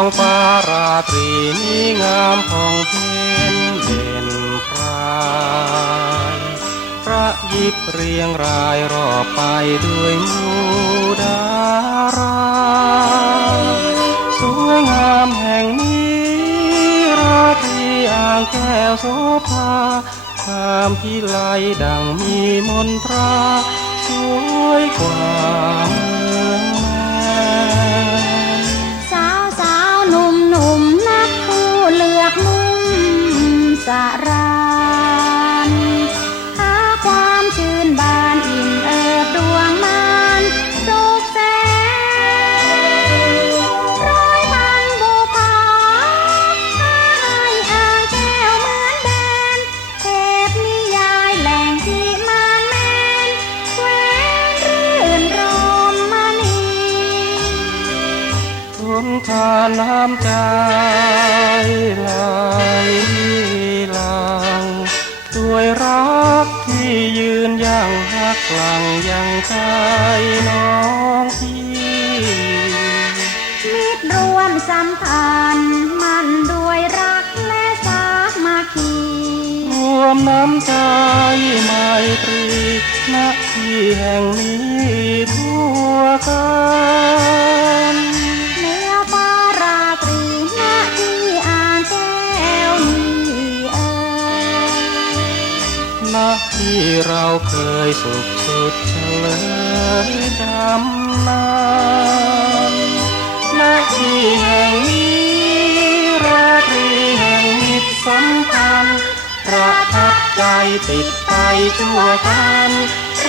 องฟาราตรีนี้งามผ่องเพ็ญเด่นพรายพระยิบเรียงรายรอบไปด้วยมูดารา สวยงามแห่งนี้ราตรีอ่างแก้วโสภางามที่ไหลดังมีมนตรา สวยกว่า สรานหาความชื่นบานอิ่มเอิบดวงมานสุขแสนร้อยพันบุพาให้อ่างแก้วเหมือนแดนเทพนิยายแหล่งที่มานแมนแควนรื่นรมมานีทนทานน้ำใจ กลังยังใจน้องพี่มิตรรวมสัมพันธ์มันด้วยรักและสามัคคีรวมน้ำใจไมตรีณที่แห่งนี้ทั่วกัน ที่เราเคยสุขสุดเฉลยจำนานณที่แห่งนี้ราตรีแห่งมิตรสัมพันธ์ประทับใจติดไปชั่วกัน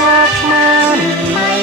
รักมันไม่